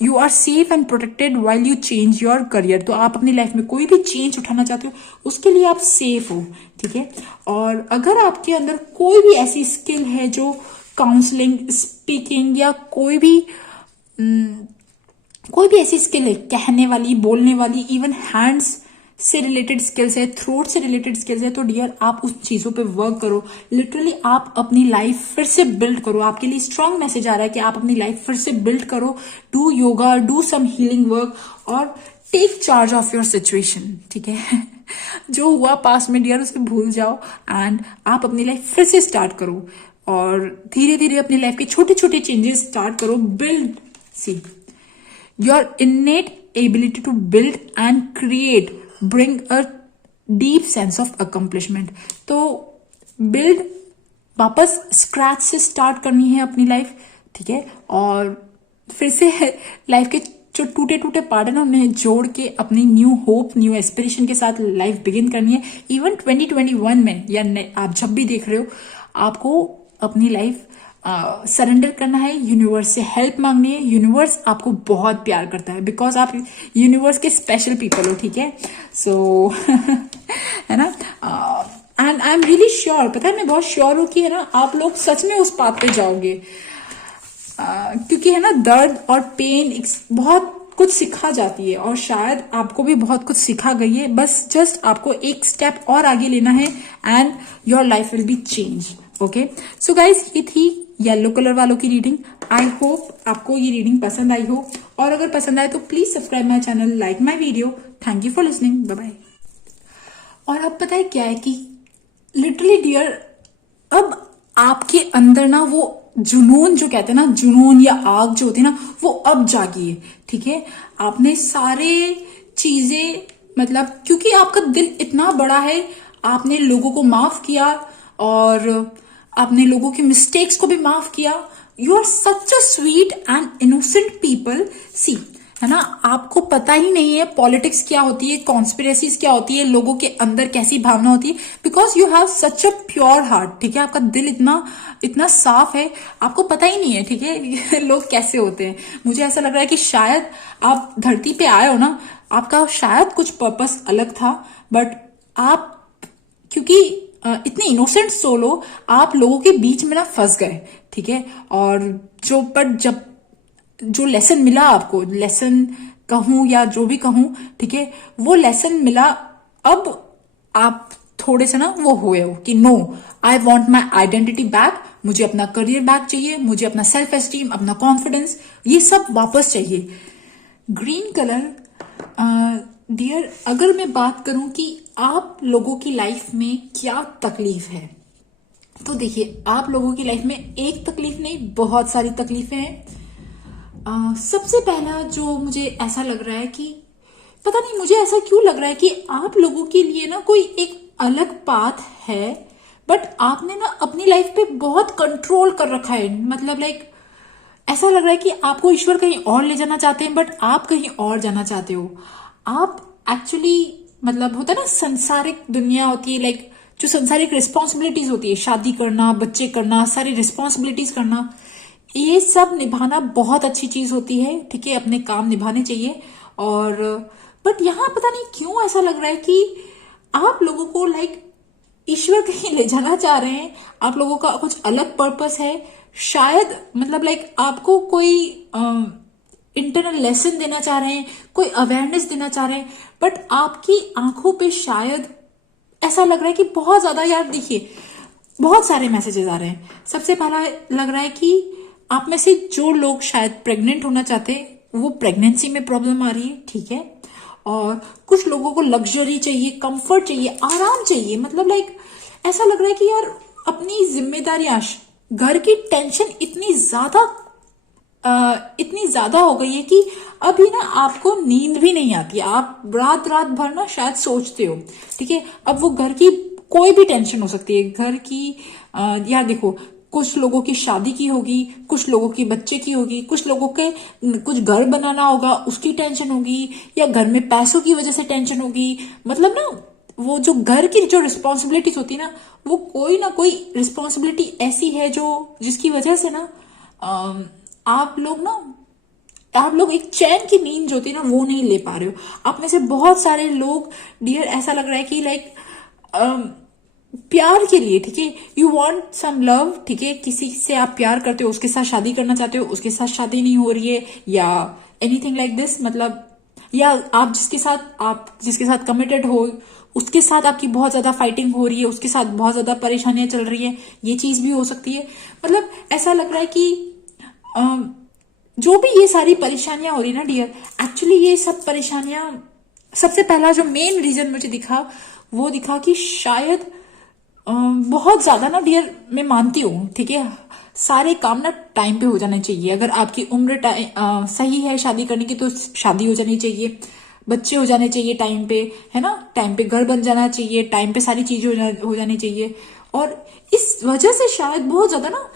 you are safe and protected while you change your career. तो आप अपनी लाइफ में कोई भी चेंज उठाना चाहते हो उसके लिए आप सेफ हो, ठीक है। और अगर आपके अंदर कोई भी ऐसी स्किल है जो काउंसलिंग, स्पीकिंग या कोई भी ऐसी स्किल है कहने वाली, बोलने वाली, इवन हैंड्स से रिलेटेड स्किल्स है, थ्रोट से रिलेटेड स्किल्स है, तो डियर आप उस चीजों पे वर्क करो। लिटरली आप अपनी लाइफ फिर से बिल्ड करो। आपके लिए स्ट्रांग मैसेज आ रहा है कि आप अपनी लाइफ फिर से बिल्ड करो। Do yoga, do some healing work और take charge of your situation, ठीक है। जो हुआ पास्ट में डियर उसे भूल जाओ एंड आप अपनी लाइफ फिर से स्टार्ट करो और धीरे धीरे अपनी लाइफ के छोटे छोटे चेंजेस स्टार्ट करो। Build see your innate ability to build and create bring a deep sense of accomplishment. तो बिल्ड वापस स्क्रैच से स्टार्ट करनी है अपनी लाइफ, ठीक है। और फिर से लाइफ के जो टूटे टूटे पार्ट है ना उन्हें जोड़ के अपनी न्यू होप, न्यू एस्पिरेशन के साथ लाइफ बिगिन करनी है। इवन 2021 में या आप जब भी देख रहे हो, आपको अपनी लाइफ सरेंडर करना है, यूनिवर्स से हेल्प मांगनी है। यूनिवर्स आपको बहुत प्यार करता है बिकॉज आप यूनिवर्स के स्पेशल पीपल हो, ठीक है। सो है ना, and I am really sure, पता है मैं बहुत श्योर हूं कि है ना आप लोग सच में उस पाथ पे जाओगे। क्योंकि है ना दर्द और पेन बहुत कुछ सिखा जाती है और शायद आपको भी बहुत कुछ सिखा गई है। बस जस्ट आपको एक स्टेप और आगे लेना है and your life will be change. Okay, so guys ये थी येलो कलर वालों की रीडिंग। आई होप आपको ये रीडिंग पसंद आई हो, और अगर पसंद आए तो please subscribe my channel, like my video. Thank you for listening, bye bye. और अब पता है क्या है कि लिटरली डियर अब आपके अंदर ना वो जुनून जो कहते हैं ना, जुनून या आग जो होती है ना, वो अब जागी है, ठीक है। आपने सारे चीजें मतलब क्योंकि आपका दिल इतना बड़ा है, आपने लोगों को माफ किया और आपने लोगों की मिस्टेक्स को भी माफ किया। You are such a sweet and innocent people. सी है ना, आपको पता ही नहीं है पॉलिटिक्स क्या होती है, कॉन्स्पिरेसीज क्या होती है, लोगों के अंदर कैसी भावना होती है, because you have such a pure heart, ठीक है। आपका दिल इतना इतना साफ है, आपको पता ही नहीं है, ठीक है, लोग कैसे होते हैं। मुझे ऐसा लग रहा है कि शायद आप धरती पे आए हो ना, आपका शायद कुछ पर्पस अलग था, बट आप क्योंकि इतने इनोसेंट सोल हो, आप लोगों के बीच में ना फंस गए, ठीक है। और जब जो लेसन मिला आपको, लेसन कहूं या जो भी कहूं, ठीक है, वो लेसन मिला। अब आप थोड़े से ना वो हुए हो कि no, I want my identity back, मुझे अपना करियर बैक चाहिए, मुझे अपना सेल्फ एस्टीम, अपना कॉन्फिडेंस, ये सब वापस चाहिए। ग्रीन कलर डियर, अगर मैं बात करूं कि आप लोगों की लाइफ में क्या तकलीफ है, तो देखिए आप लोगों की लाइफ में एक तकलीफ नहीं, बहुत सारी तकलीफें हैं। सबसे पहला जो मुझे ऐसा लग रहा है कि पता नहीं मुझे ऐसा क्यों लग रहा है कि आप लोगों के लिए ना कोई एक अलग पाथ है, बट आपने ना अपनी लाइफ पे बहुत कंट्रोल कर रखा है। मतलब लाइक ऐसा लग रहा है कि आपको ईश्वर कहीं और ले जाना चाहते हैं, बट आप कहीं और जाना चाहते हो। आप एक्चुअली मतलब होता है ना, संसारिक दुनिया होती है, लाइक जो संसारिक रिस्पॉन्सिबिलिटीज होती है, शादी करना, बच्चे करना, सारी रिस्पॉन्सिबिलिटीज करना, ये सब निभाना बहुत अच्छी चीज होती है, ठीक है, अपने काम निभाने चाहिए। और बट यहाँ पता नहीं क्यों ऐसा लग रहा है कि आप लोगों को लाइक ईश्वर कहीं ले जाना चाह रहे हैं, आप लोगों का कुछ अलग पर्पस है शायद। मतलब लाइक आपको कोई इंटरनल लेसन देना चाह रहे हैं, कोई अवेयरनेस देना चाह रहे हैं, बट आपकी आंखों पे शायद ऐसा लग रहा है कि बहुत ज्यादा, यार देखिए बहुत सारे मैसेजेस आ रहे हैं। सबसे पहला लग रहा है कि आप में से जो लोग शायद प्रेग्नेंट होना चाहते हैं, वो प्रेगनेंसी में प्रॉब्लम आ रही है, ठीक है। और कुछ लोगों को लग्जरी चाहिए, कंफर्ट चाहिए, आराम चाहिए। मतलब लाइक ऐसा लग रहा है कि यार अपनी जिम्मेदारियां, घर की टेंशन इतनी ज्यादा हो गई है कि अभी ना आपको नींद भी नहीं आती है। आप रात रात भर ना शायद सोचते हो, ठीक है। अब वो घर की कोई भी टेंशन हो सकती है, घर की या देखो कुछ लोगों की शादी की होगी, कुछ लोगों की बच्चे की होगी, कुछ लोगों के कुछ घर बनाना होगा उसकी टेंशन होगी, या घर में पैसों की वजह से टेंशन होगी। मतलब ना वो जो घर की जो रिस्पॉन्सिबिलिटीज होती है ना कोई रिस्पॉन्सिबिलिटी ऐसी है जो जिसकी वजह से ना आप लोग एक चैन की नींद जो होती है ना वो नहीं ले पा रहे हो। आप में से बहुत सारे लोग डियर ऐसा लग रहा है कि लाइक प्यार के लिए, ठीक है, यू वांट सम लव, ठीक है, किसी से आप प्यार करते हो, उसके साथ शादी करना चाहते हो, उसके साथ शादी नहीं हो रही है या एनीथिंग लाइक दिस, मतलब या आप जिसके साथ कमिटेड हो उसके साथ आपकी बहुत ज्यादा फाइटिंग हो रही है, उसके साथ बहुत ज्यादा परेशानियां चल रही है, ये चीज भी हो सकती है। मतलब ऐसा लग रहा है कि जो भी ये सारी परेशानियां हो रही है ना डियर, एक्चुअली ये सब परेशानियां, सबसे पहला जो मेन रीजन मुझे दिखा कि शायद बहुत ज्यादा ना डियर, मैं मानती हूँ, ठीक है, सारे काम ना टाइम पे हो जाने चाहिए। अगर आपकी उम्र सही है शादी करने की तो शादी हो जानी चाहिए, बच्चे हो जाने चाहिए टाइम पे, है ना, टाइम पे घर बन जाना चाहिए, टाइम पे सारी चीजें हो जानी चाहिए। और इस वजह से शायद बहुत ज्यादा ना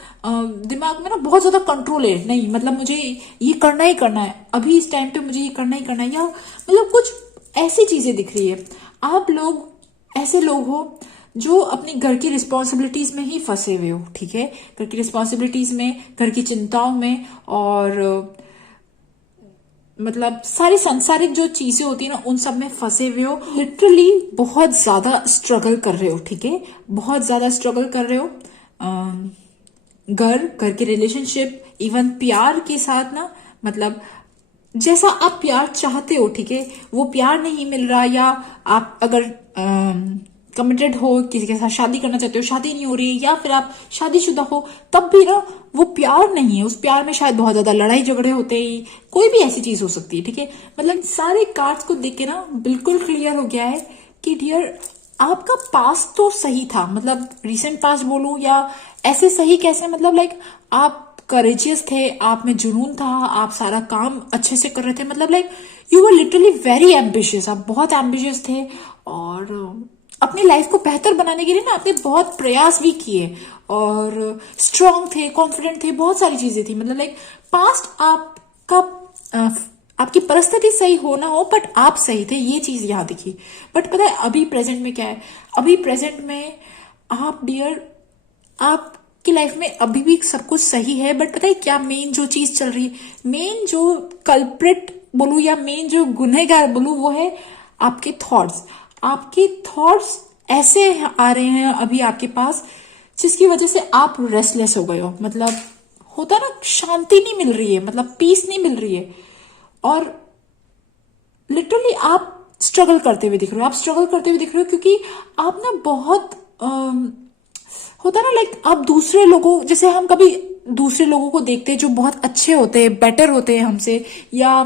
दिमाग में ना बहुत ज्यादा कंट्रोल है, नहीं मतलब मुझे ये करना ही करना है, अभी इस टाइम पे मुझे ये करना ही करना है, या मतलब कुछ ऐसी चीजें दिख रही है। आप लोग ऐसे लोग हो जो अपनी घर की रिस्पॉन्सिबिलिटीज में ही फंसे हुए हो, ठीक है, घर की रिस्पॉन्सिबिलिटीज में, घर की चिंताओं में, और मतलब सारी सांसारिक जो चीजें होती है ना उन सब में फंसे हुए हो, लिटरली बहुत ज्यादा स्ट्रगल कर रहे हो, ठीक है, बहुत ज्यादा स्ट्रगल कर रहे हो घर के रिलेशनशिप, इवन प्यार के साथ ना, मतलब जैसा आप प्यार चाहते हो, ठीक है, वो प्यार नहीं मिल रहा, या आप अगर कमिटेड हो, किसी के साथ शादी करना चाहते हो, शादी नहीं हो रही है, या फिर आप शादीशुदा हो तब भी ना वो प्यार नहीं है, उस प्यार में शायद बहुत ज्यादा लड़ाई झगड़े होते ही, कोई भी ऐसी चीज हो सकती है, ठीक है। मतलब सारे कार्ड्स को देख के ना बिल्कुल क्लियर हो गया है कि डियर आपका पास्ट तो सही था, मतलब रिसेंट पास्ट बोलूं या ऐसे सही कैसे, मतलब लाइक आप करेजियस थे, आप में जुनून था, आप सारा काम अच्छे से कर रहे थे, मतलब like you were literally very ambitious, आप बहुत एम्बिशियस थे, और अपनी लाइफ को बेहतर बनाने के लिए ना आपने बहुत प्रयास भी किए, और स्ट्रांग थे, कॉन्फिडेंट थे, बहुत सारी चीजें थी, मतलब लाइक पास्ट आपका आपकी परिस्थिति सही हो ना हो बट आप सही थे, ये चीज यहां दिखी। बट पता है अभी प्रेजेंट में क्या है, अभी प्रेजेंट में आप डियर आपकी लाइफ में अभी भी सब कुछ सही है, बट पता है क्या मेन जो चीज चल रही है, मेन जो कल्प्रिट बोलू या मेन जो गुनहगार बोलू, वो है आपके थॉट्स। आपके थॉट्स ऐसे आ रहे हैं अभी आपके पास जिसकी वजह से आप रेस्टलेस हो गए हो, मतलब होता ना शांति नहीं मिल रही है, मतलब पीस नहीं मिल रही है, और लिटरली आप स्ट्रगल करते हुए दिख रहे हो, आप स्ट्रगल करते हुए दिख रहे हो क्योंकि आप ना बहुत होता ना लाइक आप दूसरे लोगों, जैसे हम कभी दूसरे लोगों को देखते हैं जो बहुत अच्छे होते हैं, बेटर होते हैं हमसे, या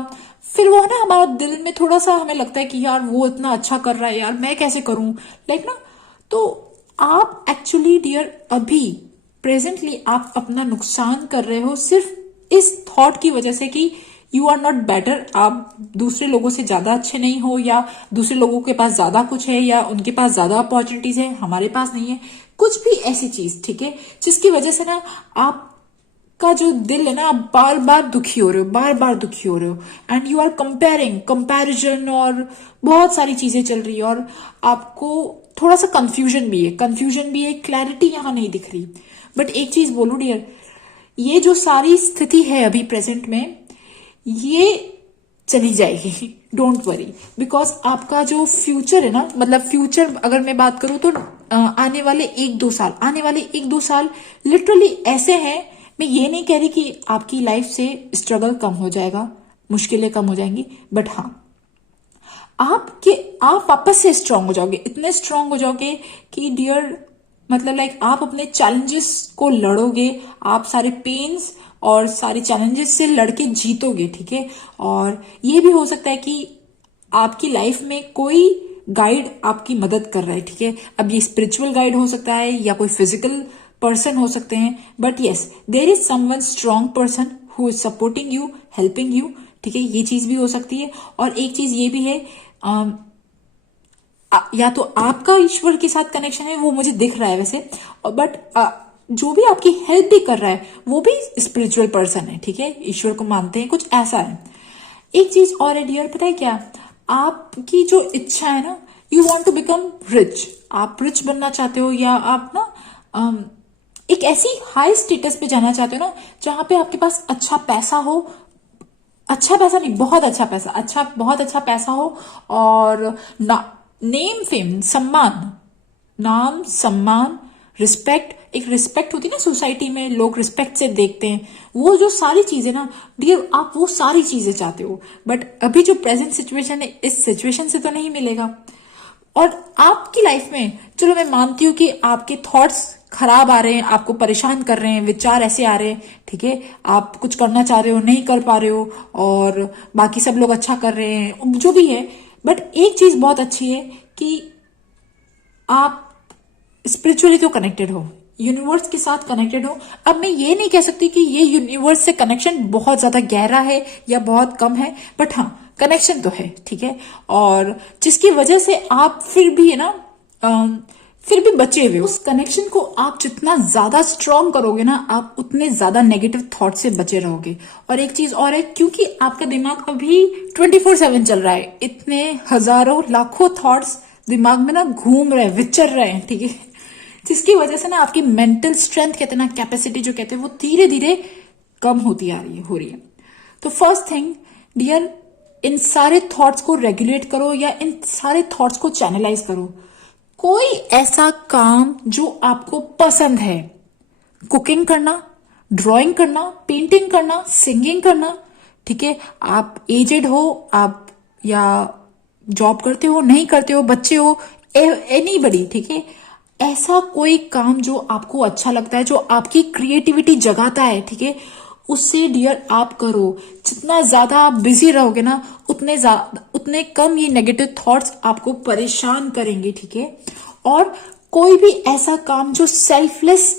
फिर वो ना हमारा दिल में थोड़ा सा हमें लगता है कि यार वो इतना अच्छा कर रहा है, यार मैं कैसे करूं, लाइक ना, तो आप एक्चुअली डियर अभी प्रेजेंटली आप अपना नुकसान कर रहे हो सिर्फ इस थॉट की वजह से कि यू आर नॉट बेटर, आप दूसरे लोगों से ज्यादा अच्छे नहीं हो, या दूसरे लोगों के पास ज्यादा कुछ है, या उनके पास ज्यादा अपॉर्चुनिटीज है, हमारे पास नहीं है, कुछ भी ऐसी चीज, ठीक है, जिसकी वजह से ना आपका जो दिल है ना, आप बार बार दुखी हो रहे हो, बार बार दुखी हो रहे हो, एंड यू आर कंपैरिजन और बहुत सारी चीजें चल रही है, और आपको थोड़ा सा कंफ्यूजन भी है, क्लैरिटी यहां नहीं दिख रही। बट एक चीज बोलू डियर, ये जो सारी स्थिति है अभी प्रेजेंट में, ये चली जाएगी, डोंट वरी, बिकॉज आपका जो फ्यूचर है ना, मतलब फ्यूचर अगर मैं बात करूं तो आने वाले 1-2 साल लिटरली ऐसे हैं, मैं ये नहीं कह रही कि आपकी लाइफ से स्ट्रगल कम हो जाएगा, मुश्किलें कम हो जाएंगी, बट हाँ आप वापस से स्ट्रांग हो जाओगे, इतने स्ट्रांग हो जाओगे कि डियर मतलब लाइक आप अपने चैलेंजेस को लड़ोगे, आप सारे पेन्स और सारे चैलेंजेस से लड़के जीतोगे, ठीक है। और ये भी हो सकता है कि आपकी लाइफ में कोई गाइड आपकी मदद कर रहा है, ठीक है, अब ये स्पिरिचुअल गाइड हो सकता है या कोई फिजिकल पर्सन हो सकते हैं, but yes there is someone strong person who is supporting you, helping you, ठीक है, ये चीज भी हो सकती है। और एक चीज ये भी है, या तो आपका ईश्वर के साथ कनेक्शन है, वो मुझे दिख रहा है वैसे, बट जो भी आपकी हेल्प भी कर रहा है वो भी स्पिरिचुअल पर्सन है, ठीक है, ईश्वर को मानते हैं, कुछ ऐसा है। एक चीज और है डियर, पता है क्या, आपकी जो इच्छा है ना, you want to become rich, आप रिच बनना चाहते हो, या आप ना एक ऐसी हाई स्टेटस पे जाना चाहते हो ना जहां पे आपके पास अच्छा पैसा हो, अच्छा पैसा नहीं, बहुत अच्छा पैसा, अच्छा बहुत अच्छा पैसा हो, और नेम फेम, सम्मान, नाम सम्मान, रिस्पेक्ट, एक रिस्पेक्ट होती है ना सोसाइटी में, लोग रिस्पेक्ट से देखते हैं, वो जो सारी चीजें ना डियर, आप वो सारी चीजें चाहते हो, बट अभी जो प्रेजेंट सिचुएशन है, इस सिचुएशन से तो नहीं मिलेगा। और आपकी लाइफ में, चलो मैं मानती हूं कि आपके थॉट्स खराब आ रहे हैं, आपको परेशान कर रहे हैं, विचार ऐसे आ रहे हैं, ठीक है, आप कुछ करना चाह रहे हो, नहीं कर पा रहे हो, और बाकी सब लोग अच्छा कर रहे हैं, जो भी है, बट एक चीज बहुत अच्छी है कि आप स्पिरिचुअली तो कनेक्टेड हो, यूनिवर्स के साथ कनेक्टेड हो। अब मैं ये नहीं कह सकती कि ये यूनिवर्स से कनेक्शन बहुत ज्यादा गहरा है या बहुत कम है, बट हाँ कनेक्शन तो है, ठीक है, और जिसकी वजह से आप फिर भी है ना, फिर भी बचे हुए, उस कनेक्शन को आप जितना ज्यादा स्ट्रॉन्ग करोगे ना, आप उतने ज्यादा नेगेटिव थॉट से बचे रहोगे। और एक चीज और है, क्योंकि आपका दिमाग अभी 24/7 चल रहा है, इतने हजारों लाखों थॉट्स दिमाग में ना घूम रहे हैं, विचर रहे हैं, ठीक है, जिसकी वजह से ना आपकी मेंटल स्ट्रेंथ कहते हैं ना, कैपेसिटी जो कहते हैं, वो धीरे धीरे कम होती आ रही है, हो रही है। तो फर्स्ट थिंग डियर, इन सारे थॉट्स को रेगुलेट करो, या इन सारे थॉट्स को चैनलाइज करो। कोई ऐसा काम जो आपको पसंद है, कुकिंग करना, ड्राइंग करना, पेंटिंग करना, सिंगिंग करना, ठीक है, आप एजेड हो, आप या जॉब करते हो, नहीं करते हो, बच्चे हो, एनीबडी, ठीक है, ऐसा कोई काम जो आपको अच्छा लगता है, जो आपकी क्रिएटिविटी जगाता है, ठीक है, उससे डियर आप करो। जितना ज्यादा आप बिजी रहोगे ना, उतने कम ये नेगेटिव थॉट्स आपको परेशान करेंगे, ठीक है। और कोई भी ऐसा काम जो सेल्फलेस